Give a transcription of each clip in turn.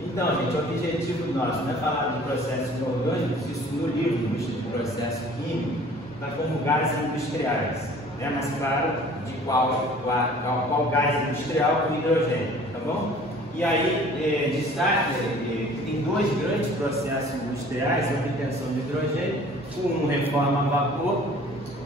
Então, gente, o objetivo nosso não é falar de processos inorgânicos, isso no livro, no processo químico, está como gases industriais, né? Mas claro, de qual gás industrial? O hidrogênio, tá bom? E aí, destaque que tem dois grandes processos industriais de obtenção de hidrogênio, um reforma a vapor,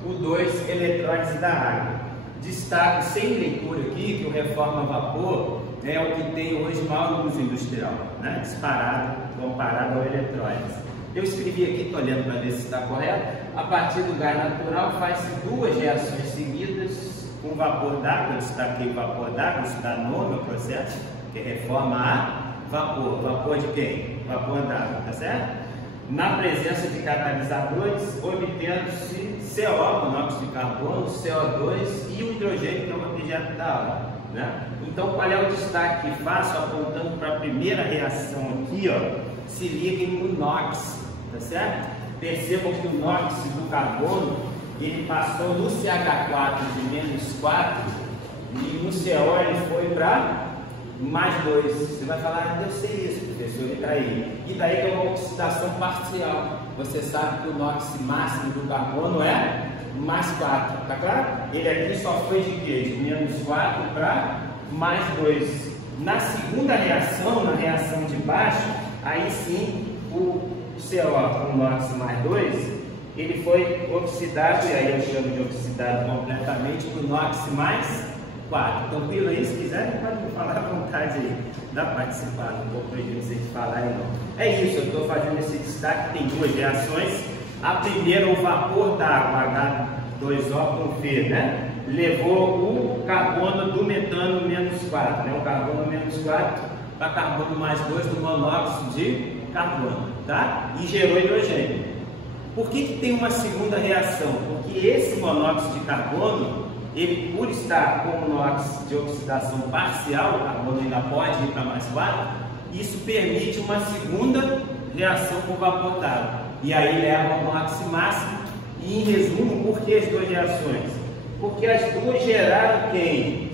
o dois eletrólise da água. Destaque sem leitura aqui que o reforma a vapor é o que tem hoje maior uso industrial, né? Disparado comparado ao eletrólise. Eu escrevi aqui, estou olhando para ver se está correto. A partir do gás natural faz-se duas reações seguidas com vapor d'água. Eu destaquei o vapor d'água, isso dá nome ao processo, que é reforma a vapor. Vapor de quem? Vapor d'água, tá certo? Na presença de catalisadores, obtendo-se CO, monóxido de carbono, CO2 e o hidrogênio, que é um objeto da água, né? Então, qual é o destaque que faço apontando para a primeira reação aqui, ó? Se liguem no NOx, tá certo? Percebam que o NOx do carbono, ele passou no CH4 de -4 e no CO ele foi para +2. Você vai falar, eu sei isso, professor, e daí? E daí que é uma oxidação parcial. Você sabe que o NOx máximo do carbono é +4, tá claro? Ele aqui só foi de quê? De -4 para +2. Na segunda reação, na reação de baixo, aí sim o CO com NOx +2, ele foi oxidado, e aí eu chamo de oxidado completamente, por NOx +4. Tranquilo aí? Se quiserem, pode me falar à vontade aí. Dá para participar, não vou proibir vocês de falarem não. É isso, eu estou fazendo esse destaque, tem duas reações. A primeira, o vapor d'água, H2O com F, né? Levou o carbono do metano -4, né? O carbono -4 para carbono +2 do monóxido de carbono, tá? E gerou hidrogênio. Por que tem uma segunda reação? Porque esse monóxido de carbono, ele, por estar com o NOx de oxidação parcial, o carbono ainda pode ir para +4, isso permite uma segunda reação com o vapor d'água. E aí leva ao NOx máximo. E em resumo, por que as duas reações? Porque as duas geraram quem?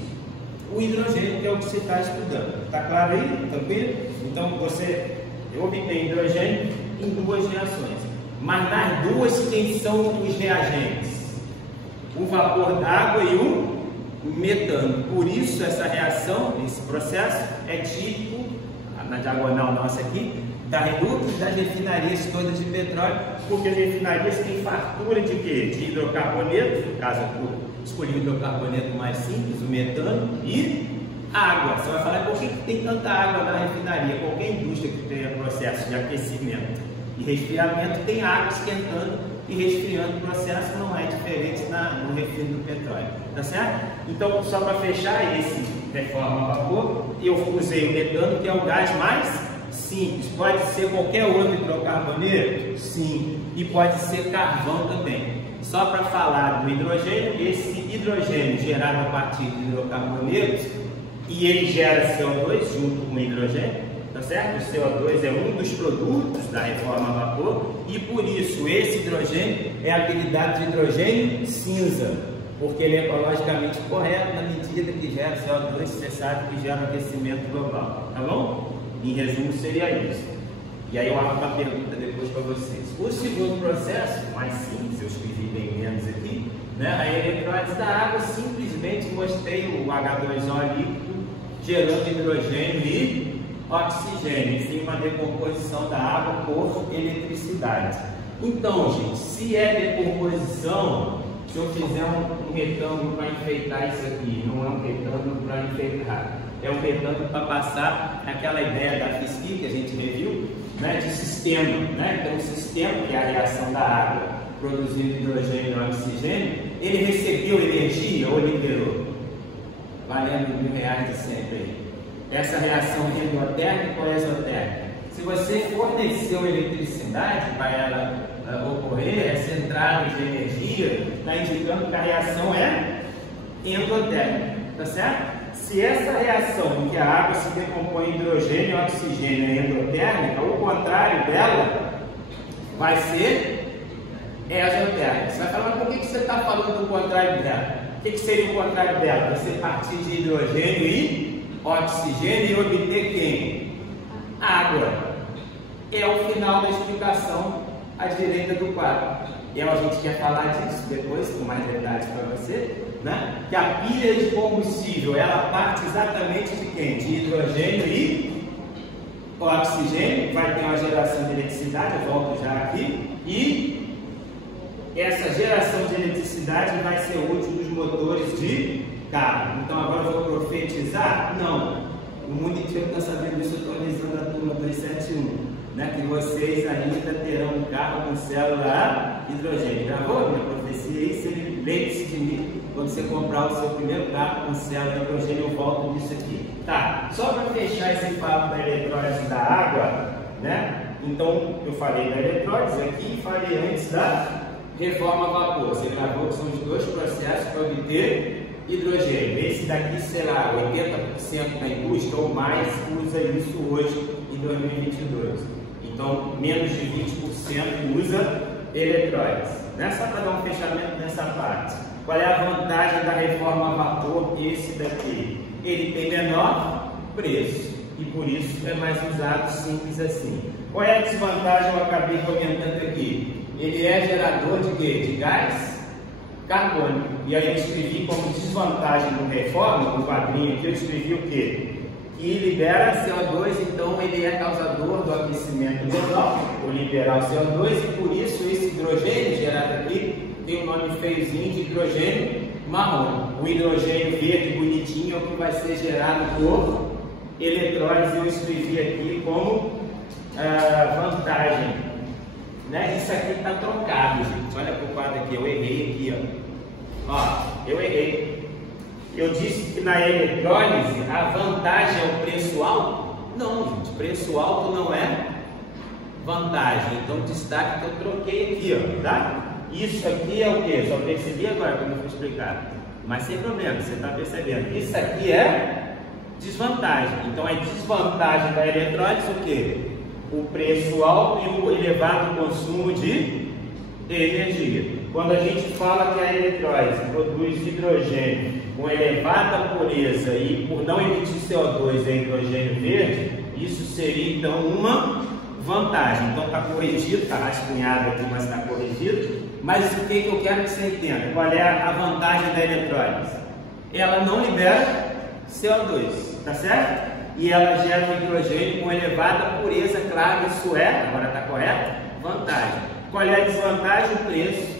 O hidrogênio, que é o que você está estudando. Está claro aí? Tranquilo? Então você obtém hidrogênio em duas reações. Mas nas duas, quem são os reagentes? O vapor d'água e o metano. Por isso essa reação, esse processo é típico, na diagonal nossa aqui, da Reduc das refinarias todas de petróleo, porque as refinarias têm fartura de quê? De hidrocarboneto, no caso eu escolhi o hidrocarboneto mais simples, o metano, e água. Você vai falar, por que tem tanta água na refinaria? Qualquer indústria que tenha processo de aquecimento e resfriamento tem água esquentando e resfriando. O processo não é diferente no refino do petróleo, tá certo? Então, só para fechar esse reforma a vapor, eu usei o metano, que é o gás mais simples. Pode ser qualquer outro hidrocarboneto? Sim. E pode ser carvão também. Só para falar do hidrogênio, esse hidrogênio gerado a partir de hidrocarbonetos, e ele gera CO2 junto com o hidrogênio, tá certo? O CO2 é um dos produtos da reforma a vapor, e por isso esse hidrogênio é a habilidade de hidrogênio cinza, porque ele é ecologicamente correto na medida que gera CO2, você sabe que gera aquecimento global, tá bom? Em resumo seria isso. E aí eu abro uma pergunta depois para vocês. O segundo processo, mais simples, eu escrevi bem menos aqui, né? A eletrólise da água, simplesmente mostrei o H2O líquido gerando hidrogênio e oxigênio, enfim, uma decomposição da água por eletricidade. Então, gente, se é decomposição, se eu fizer um retângulo para enfeitar isso aqui, não é um retângulo para enfeitar, é um retângulo para passar aquela ideia da física que a gente reviu, né, de sistema, né? Então, o sistema, que é a reação da água produzindo hidrogênio e oxigênio, ele recebeu energia ou liberou? Valendo R$1.000 de sempre aí. Essa reação é endotérmica ou exotérmica? Se você forneceu eletricidade para ela ocorrer, essa entrada de energia está indicando que a reação é endotérmica, tá certo? Se essa reação em que a água se decompõe em hidrogênio e oxigênio é endotérmica, o contrário dela vai ser exotérmica. Você vai falar, por que você está falando do contrário dela? O que seria o contrário dela? Você partir de hidrogênio e oxigênio e obter quem? A final da explicação à direita do quadro. E a gente quer falar disso depois, com mais detalhes para você, né? Que a pilha de combustível, ela parte exatamente de quem? De hidrogênio e oxigênio, vai ter uma geração de eletricidade, eu volto já aqui, e essa geração de eletricidade vai ser útil nos motores de carro. Então agora eu vou profetizar? Não. O mundo inteiro está sabendo disso, eu estou avisando a turma 271. Né, que vocês ainda terão um carro com célula a hidrogênio. Gravou minha profecia aí? Lembre-se de mim quando você comprar o seu primeiro carro com célula a hidrogênio. Eu volto nisso aqui. Tá, só para fechar esse papo da eletrólise da água, né? Então eu falei da eletrólise aqui e falei antes da reforma a vapor. Você gravou que são os dois processos para obter hidrogênio. Esse daqui será 80% da indústria ou mais usa isso hoje em 2022. Então, menos de 20% usa eletrólise. Né? Só para dar um fechamento nessa parte. Qual é a vantagem da reforma a vapor? Esse daqui. Ele tem menor preço e por isso é mais usado, simples assim. Qual é a desvantagem? Eu acabei comentando aqui. Ele é gerador de quê? De gás carbônico. E aí eu escrevi como desvantagem no reforma, no quadrinho aqui, eu escrevi o quê? Que libera CO2, então ele é causador do aquecimento global, por liberar o CO2, e por isso esse hidrogênio gerado aqui tem um nome feiozinho de hidrogênio marrom. O hidrogênio verde bonitinho é o que vai ser gerado por eletrólise. Eu escrevi aqui como vantagem. Né? Isso aqui está trocado, gente. Olha para o quadro aqui, eu errei aqui. Ó, eu errei. Eu disse que na eletrólise a vantagem é o preço alto? Não, gente, preço alto não é vantagem. Então, destaque que eu troquei aqui, ó, tá? Isso aqui é o que? Só percebi agora quando eu vou explicar. Mas sem problema, você está percebendo. Isso aqui é desvantagem. Então, a desvantagem da eletrólise o quê? O preço alto e o elevado consumo de energia. Quando a gente fala que a eletrólise produz hidrogênio com elevada pureza e por não emitir CO2 é hidrogênio verde, isso seria então uma vantagem. Então está corrigido, está rascunhado aqui, mas está corrigido. Mas o que eu quero que você entenda? Qual é a vantagem da eletrólise? Ela não libera CO2, tá certo? E ela gera um hidrogênio com elevada pureza, claro, isso é, agora está correto? Vantagem. Qual é a desvantagem? O preço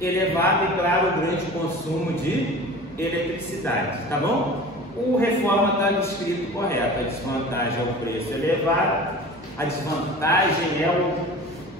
elevado e, claro, o grande consumo de eletricidade, tá bom? O reforma está escrito correto. A desvantagem é o preço elevado, a desvantagem é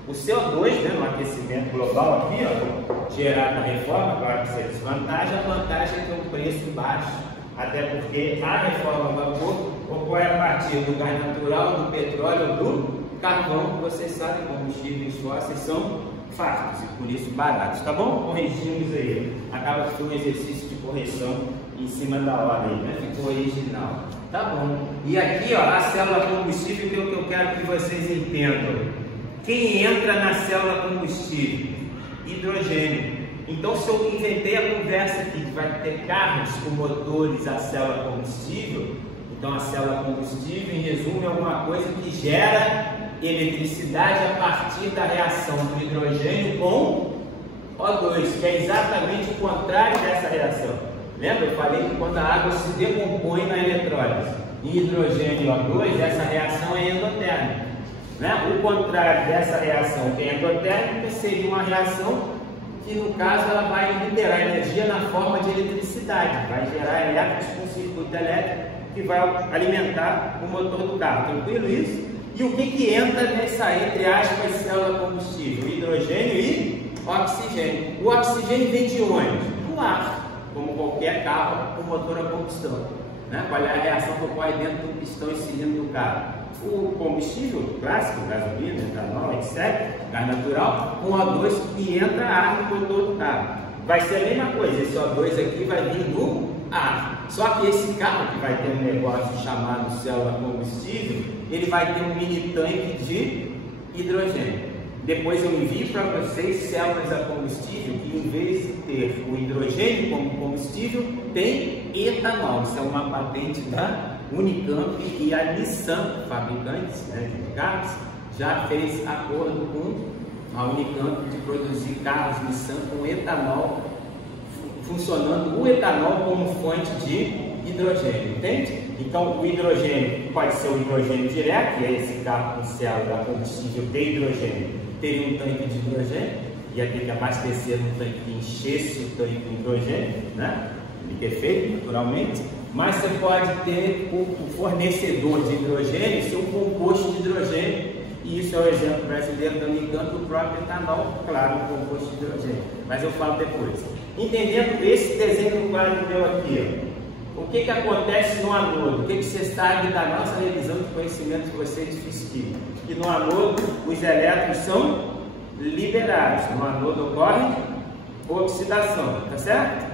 o CO2, né, no aquecimento global aqui, ó, gerado na reforma, claro que isso é desvantagem. A vantagem é ter um preço baixo, até porque a reforma a vapor ocorre a partir do gás natural, do petróleo, do carvão, que vocês sabem, combustíveis fósseis são fartos e por isso baratos, tá bom? Corrigimos aí. Acaba que foi um exercício de correção em cima da hora aí, né? Ficou original. Tá bom. E aqui, ó, a célula combustível, que é o que eu quero que vocês entendam. Quem entra na célula combustível? Hidrogênio. Então, se eu inventei a conversa aqui que vai ter carros com motores a célula combustível, então a célula combustível, em resumo, é alguma coisa que gera eletricidade a partir da reação do hidrogênio com O2, que é exatamente o contrário dessa reação. Lembra? Eu falei que quando a água se decompõe na eletrólise em hidrogênio e O2, essa reação é endotérmica. Né? O contrário dessa reação que é endotérmica seria uma reação que, no caso, ela vai liberar energia na forma de eletricidade, vai gerar elétrons com circuito elétrico que vai alimentar o motor do carro. Tranquilo isso? E o que entra nessa, entre aspas, célula combustível? Hidrogênio e oxigênio. O oxigênio vem de onde? Do ar, como qualquer carro com motor a combustão. Né? Qual é a reação que ocorre dentro do pistão e cilindro do carro? O combustível clássico, gasolina, etanol, etc., gás natural, com O2 que entra ar no motor do carro. Vai ser a mesma coisa, esse O2 aqui vai vir do ar. Só que esse carro que vai ter um negócio chamado célula combustível, ele vai ter um mini tanque de hidrogênio. Depois eu envio para vocês células a combustível que, em vez de ter o hidrogênio como combustível, tem etanol. Isso é uma patente da Unicamp e a Nissan, fabricantes, né, de carros, já fez acordo com a Unicamp de produzir carros Nissan com etanol, funcionando o etanol como fonte de hidrogênio, entende? Então o hidrogênio pode ser o hidrogênio direto, que é esse carro com célula a combustível de hidrogênio, teria um tanque de hidrogênio, ia ter que abastecer no tanque que enchesse o tanque de hidrogênio, né? Ele ter feito naturalmente, mas você pode ter o fornecedor de hidrogênio ser um composto de hidrogênio, e isso é o exemplo brasileiro da Unicamp, o próprio etanol, claro, um composto de hidrogênio, mas eu falo depois. Entendendo esse desenho que o quadro deu aqui, ó, o que acontece no anodo? O que você sabe da nossa revisão de conhecimento de vocês de física? Que no anodo os elétrons são liberados, no anodo ocorre oxidação, tá certo?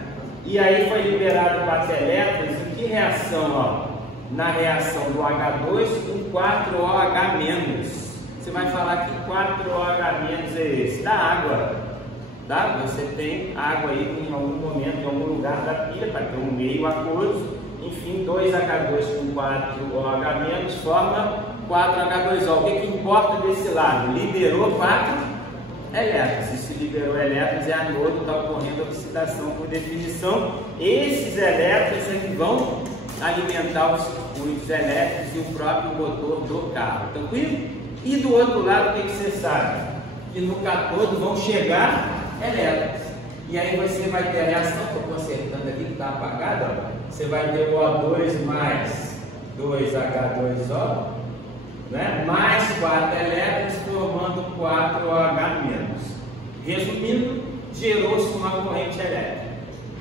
E aí foi liberado 4 elétrons, em que reação? Ó? Na reação do H2 com 4OH-. Você vai falar que 4OH- é esse? Da água. Tá? Você tem água aí em algum momento, em algum lugar da pilha, para ter um meio aquoso. Enfim, 2H2 com 4OH- forma 4H2O. O que importa desse lado? Liberou 4 elétrons. E se liberou elétrons, é anodo, está ocorrendo oxidação por definição. Esses elétrons é que vão alimentar os circuitos elétricos e o próprio motor do carro. Tranquilo? E do outro lado, o que você sabe? Que no cátodo vão chegar elétrons. E aí você vai ter a reação, estou consertando aqui que está apagada, ó. Você vai ter o O2 mais 2H2O, né? Mais 4 elétrons formando 4OH-. Resumindo, gerou-se uma corrente elétrica,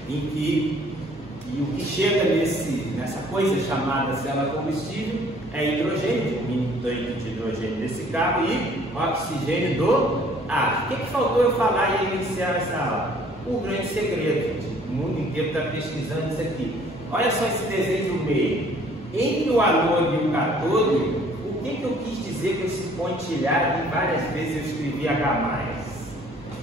em que o que chega nessa coisa chamada célula combustível é hidrogênio, o tanque de hidrogênio desse carro, e oxigênio do ar. O que faltou eu falar e iniciar essa aula? O grande segredo, o mundo inteiro está pesquisando isso aqui. Olha só esse desenho do meio. Entre o anodo e o cátodo, o que eu quis dizer com esse pontilhado? E várias vezes eu escrevi H+.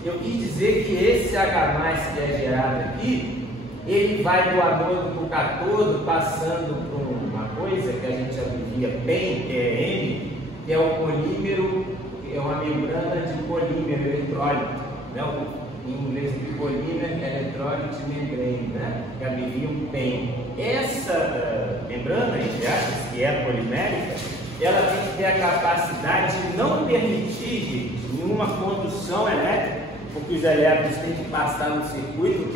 Eu quis dizer que esse H+, que é gerado aqui, ele vai do anodo para o cátodo, passando por uma coisa que a gente abrevia PEN, que é N, que é o polímero, é uma membrana de polímero eletrólito, né? Em inglês de polímero, electrolyte membrane, né? Que abrevia o PEN. Essa membrana, que é polimérica, ela tem que ter a capacidade de não permitir nenhuma condução elétrica, porque os elétrons têm que passar no circuito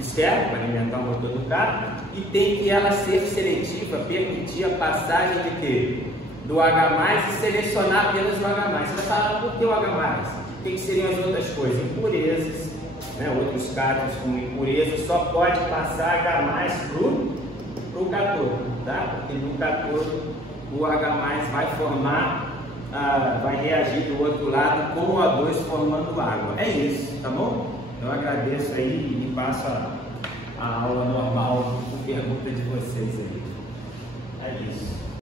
externo para alimentar o motor do carro, e tem que ela ser seletiva, permitir a passagem de quê? Do H+, e selecionar apenas o H+. Você vai falar, por que o H+? O que seriam as outras coisas? Impurezas, né? Outros cátions como impurezas, só pode passar H+ para o cátodo, tá? Porque no cátodo o H+ vai formar, vai reagir do outro lado com o O2 formando água. É isso, tá bom? Eu agradeço aí e passo a aula normal com pergunta de vocês aí. É isso.